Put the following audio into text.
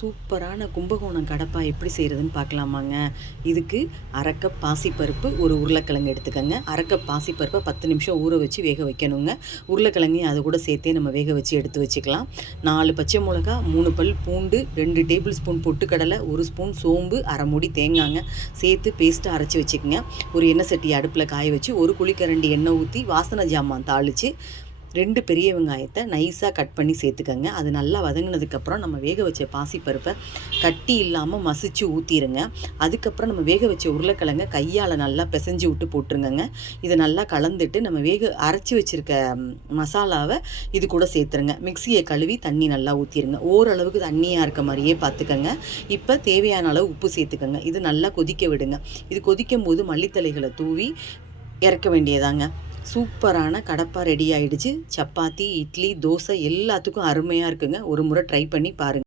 சூப்பரான கும்பகோணம் கடப்பா எப்படி செய்கிறதுன்னு பார்க்கலாமாங்க. இதுக்கு அரை கப் பாசிப்பருப்பு, ஒரு உருளைக்கிழங்கு எடுத்துக்கோங்க. அரை கப் பாசிப்பருப்பை 10 நிமிஷம் ஊற வச்சு வேக வைக்கணுங்க. உருளைக்கிழங்கையும் அது கூட சேர்த்தே நம்ம வேக வச்சு எடுத்து வச்சுக்கலாம். 4 பச்சை மிளகா, 3 பல் பூண்டு, 2 டேபிள் ஸ்பூன் பொட்டுக்கடலை, 1 ஸ்பூன் சோம்பு, அரை மூடி தேங்காய்ங்க சேர்த்து பேஸ்ட்டாக அரைச்சி வச்சுக்கோங்க. ஒரு எண்ணெய் சட்டி அடுப்பில் காய வச்சு 1 குழிக்கரண்டி எண்ணெய் ஊற்றி வாசனை ஜாமான் தாளித்து 2 பெரிய வெங்காயத்தை நைஸாக கட் பண்ணி சேர்த்துக்கோங்க. அது நல்லா வதங்கினதுக்கப்புறம் நம்ம வேக வச்ச பாசிப்பருப்பை கட்டி இல்லாமல் மசிச்சு ஊற்றிடுங்க. அதுக்கப்புறம் நம்ம வேக வச்ச உருளைக்கிழங்கை கையால் நல்லா பிசைஞ்சு விட்டு போட்டுருங்கங்க. இதை நல்லா கலந்துட்டு நம்ம அரைச்சி வச்சுருக்க மசாலாவை இது கூட சேர்த்துருங்க. மிக்சியை கழுவி தண்ணி நல்லா ஊற்றிடுங்க. ஓரளவுக்கு தண்ணியாக இருக்க மாதிரியே பார்த்துக்கோங்க. இப்போ தேவையான அளவு உப்பு சேர்த்துக்கோங்க. இது நல்லா கொதிக்க விடுங்க. இது கொதிக்கும் போது மல்லித்தலைகளை தூவி இறக்க வேண்டியதாங்க. சூப்பரான கடப்பா ரெடி ஆகிடுச்சு. சப்பாத்தி, இட்லி, தோசை எல்லாத்துக்கும் அருமையாக இருக்குங்க. ஒரு முறை ட்ரை பண்ணி பாருங்கள்.